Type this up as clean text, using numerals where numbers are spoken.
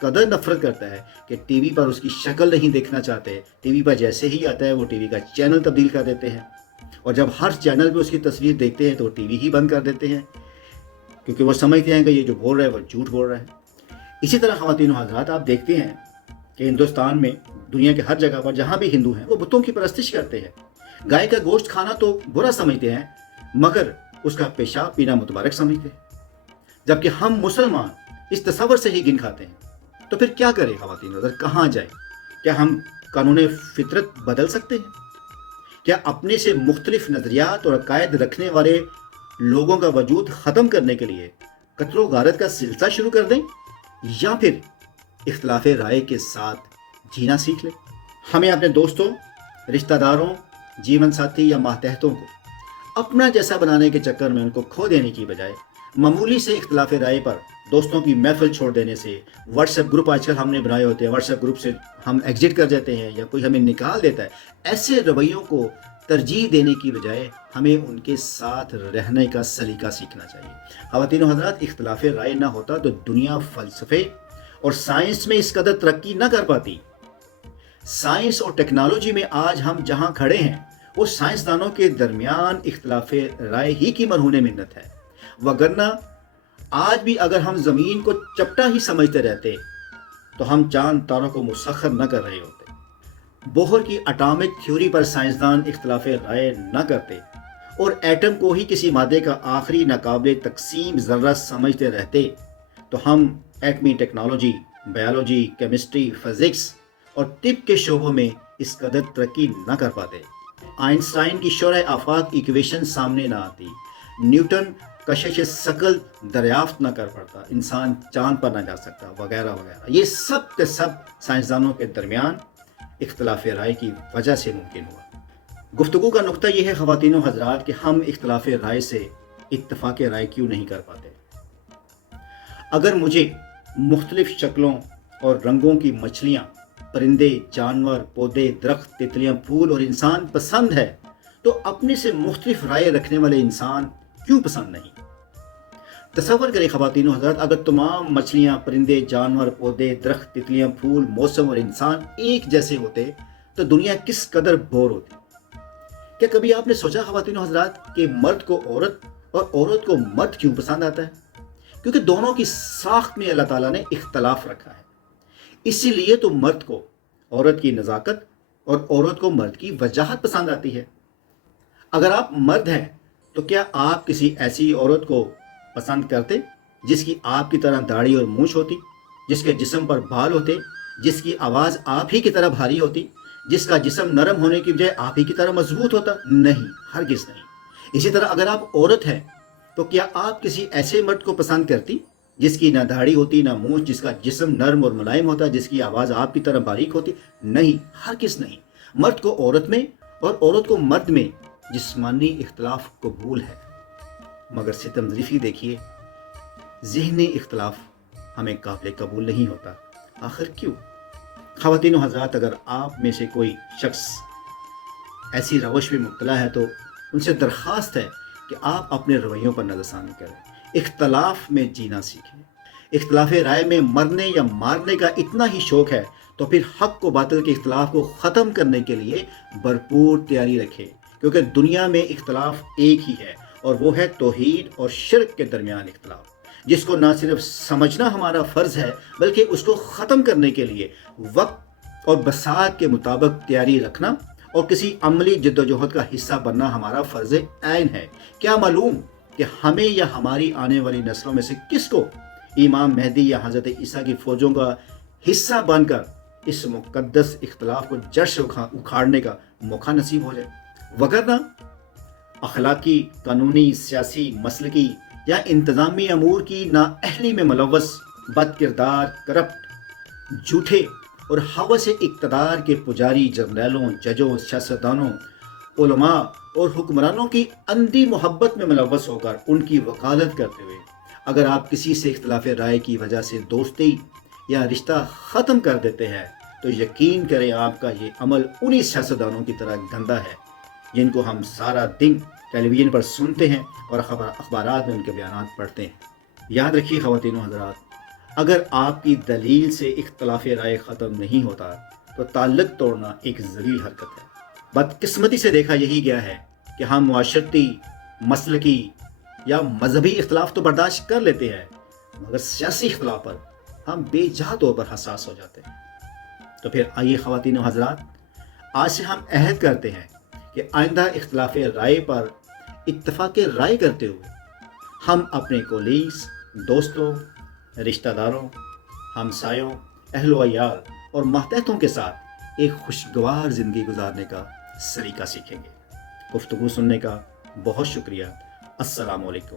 قدر نفرت کرتا ہے کہ ٹی وی پر اس کی شکل نہیں دیکھنا چاہتے، ٹی وی پر جیسے ہی آتا ہے وہ ٹی وی کا چینل تبدیل کر دیتے ہیں، اور جب ہر چینل پہ اس کی تصویر دیکھتے ہیں تو ٹی وی ہی بند کر دیتے ہیں، کیونکہ وہ سمجھتے ہیں کہ یہ جو بول رہا ہے وہ جھوٹ بول رہا ہے۔ اسی طرح خواتین و حضرات، آپ دیکھتے ہیں کہ ہندوستان میں، دنیا کے ہر جگہ پر جہاں بھی ہندو ہیں وہ بتوں کی پرستش کرتے ہیں۔ گائے کا گوشت کھانا تو برا سمجھتے ہیں، مگر اس کا پیشاب پینا متبارک سمجھتے ہیں، جبکہ ہم مسلمان اس تصور سے ہی گن کھاتے ہیں۔ تو پھر کیا کریں خواتین و حضرات، کہاں جائیں؟ کیا ہم قانون فطرت بدل سکتے ہیں؟ کیا اپنے سے مختلف نظریات اور عقائد رکھنے والے لوگوں کا وجود ختم کرنے کے لیے قتل و غارت کا سلسلہ شروع کر دیں، یا پھر اختلاف رائے کے ساتھ جینا سیکھ لیں؟ ہمیں اپنے دوستوں، رشتہ داروں، جیون ساتھی یا ماتحتوں کو اپنا جیسا بنانے کے چکر میں ان کو کھو دینے کی بجائے معمولی سے اختلاف رائے پر دوستوں کی محفل چھوڑ دینے سے، واٹس ایپ گروپ آج کل ہم نے بنائے ہوتے ہیں، واٹس ایپ گروپ سے ہم ایگزٹ کر جاتے ہیں یا کوئی ہمیں نکال دیتا ہے، ایسے رویوں کو ترجیح دینے کی بجائے ہمیں ان کے ساتھ رہنے کا سلیقہ سیکھنا چاہیے۔ خواتین و حضرات، اختلاف رائے نہ ہوتا تو دنیا فلسفے اور سائنس میں اس قدر ترقی نہ کر پاتی۔ سائنس اور ٹیکنالوجی میں آج ہم جہاں کھڑے ہیں وہ سائنسدانوں کے درمیان اختلاف رائے ہی کی مرہون منت ہے، وگرنہ آج بھی اگر ہم زمین کو چپٹا ہی سمجھتے رہتے تو ہم چاند تاروں کو مسخر نہ کر رہے ہوتے۔ بوہر کی اٹامک تھیوری پر سائنسدان اختلاف رائے نہ کرتے اور ایٹم کو ہی کسی مادے کا آخری ناقابل تقسیم ذرہ سمجھتے رہتے تو ہم ایٹمی ٹیکنالوجی، بایولوجی، کیمسٹری، فزکس اور طب کے شعبوں میں اس قدر ترقی نہ کر پاتے۔ آئنسٹائن کی شرح آفاق ایکویشن سامنے نہ آتی، نیوٹن کشش ثقل دریافت نہ کر پڑتا، انسان چاند پر نہ جا سکتا، وغیرہ وغیرہ۔ یہ سب کے سب سائنسدانوں کے درمیان اختلاف رائے کی وجہ سے ممکن ہوا۔ گفتگو کا نقطہ یہ ہے خواتین و حضرات کہ ہم اختلاف رائے سے اتفاق رائے کیوں نہیں کر پاتے؟ اگر مجھے مختلف شکلوں اور رنگوں کی مچھلیاں، پرندے، جانور، پودے، درخت، تتلیاں، پھول اور انسان پسند ہے تو اپنے سے مختلف رائے رکھنے والے انسان کیوں پسند نہیں؟ تصور کریں خواتین و حضرات، اگر تمام مچھلیاں، پرندے، جانور، پودے، درخت، تتلیاں، پھول، موسم اور انسان ایک جیسے ہوتے تو دنیا کس قدر بور ہوتی۔ کیا کبھی آپ نے سوچا خواتین و حضرات کہ مرد کو عورت اور عورت کو مرد کیوں پسند آتا ہے؟ کیونکہ دونوں کی ساخت میں اللہ تعالیٰ نے اختلاف رکھا ہے، اسی لیے تو مرد کو عورت کی نزاکت اور عورت کو مرد کی وجاہت پسند آتی ہے۔ اگر آپ مرد ہیں تو کیا آپ کسی ایسی عورت کو پسند کرتے جس کی آپ کی طرح داڑھی اور مونچھ ہوتی، جس کے جسم پر بال ہوتے، جس کی آواز آپ ہی کی طرح بھاری ہوتی، جس کا جسم نرم ہونے کی بجائے آپ ہی کی طرح مضبوط ہوتا؟ نہیں، ہرگز نہیں۔ اسی طرح اگر آپ عورت ہیں تو کیا آپ کسی ایسے مرد کو پسند کرتی جس کی نہ داڑھی ہوتی نہ مونچھ، جس کا جسم نرم اور ملائم ہوتا، جس کی آواز آپ کی طرح باریک ہوتی؟ نہیں، ہرگز نہیں۔ مرد کو عورت میں اور عورت کو مرد میں جسمانی اختلاف قبول ہے، مگر ستم ظریفی دیکھیے، ذہنی اختلاف ہمیں قابل قبول نہیں ہوتا۔ آخر کیوں؟ خواتین و حضرات، اگر آپ میں سے کوئی شخص ایسی روش میں مبتلا ہے تو ان سے درخواست ہے کہ آپ اپنے رویوں پر نظر ثانی کریں، اختلاف میں جینا سیکھیں۔ اختلاف رائے میں مرنے یا مارنے کا اتنا ہی شوق ہے تو پھر حق و باطل کے اختلاف کو ختم کرنے کے لیے بھرپور تیاری رکھیں، کیونکہ دنیا میں اختلاف ایک ہی ہے اور وہ ہے توحید اور شرک کے درمیان اختلاف، جس کو نہ صرف سمجھنا ہمارا فرض ہے بلکہ اس کو ختم کرنے کے لیے وقت اور بساط کے مطابق تیاری رکھنا اور کسی عملی جدوجہد کا حصہ بننا ہمارا فرض عین ہے۔ کیا معلوم کہ ہمیں یا ہماری آنے والی نسلوں میں سے کس کو امام مہدی یا حضرت عیسیٰ کی فوجوں کا حصہ بن کر اس مقدس اختلاف کو جڑ سے اکھاڑنے کا موقع نصیب ہو جائے، وگرنہ اخلاقی، قانونی، سیاسی، مسلکی یا انتظامی امور کی نااہلی میں ملوث، بد کردار، کرپٹ، جھوٹے اور ہوس اقتدار کے پجاری جرنیلوں، ججوں، سیاستدانوں، علماء اور حکمرانوں کی اندھی محبت میں ملوث ہو کر ان کی وکالت کرتے ہوئے اگر آپ کسی سے اختلاف رائے کی وجہ سے دوستی یا رشتہ ختم کر دیتے ہیں تو یقین کریں آپ کا یہ عمل انہی سیاستدانوں کی طرح گندا ہے جن کو ہم سارا دن ٹیلی ویژن پر سنتے ہیں اور اخبارات میں ان کے بیانات پڑھتے ہیں۔ یاد رکھیے خواتین و حضرات، اگر آپ کی دلیل سے اختلاف رائے ختم نہیں ہوتا تو تعلق توڑنا ایک ذلیل حرکت ہے۔ بدقسمتی سے دیکھا یہی گیا ہے کہ ہم معاشرتی، مسلکی یا مذہبی اختلاف تو برداشت کر لیتے ہیں، مگر سیاسی اختلاف پر ہم بے جا طور پر حساس ہو جاتے ہیں۔ تو پھر آئیے خواتین و حضرات، آج سے ہم عہد کرتے ہیں کہ آئندہ اختلاف رائے پر اتفاق رائے کرتے ہوئے ہم اپنے کولیگز، دوستوں، رشتہ داروں، ہمسایوں، اہل و عیال اور ماتحتوں کے ساتھ ایک خوشگوار زندگی گزارنے کا سلیقہ سیکھیں گے۔ گفتگو سننے کا بہت شکریہ۔ السلام علیکم۔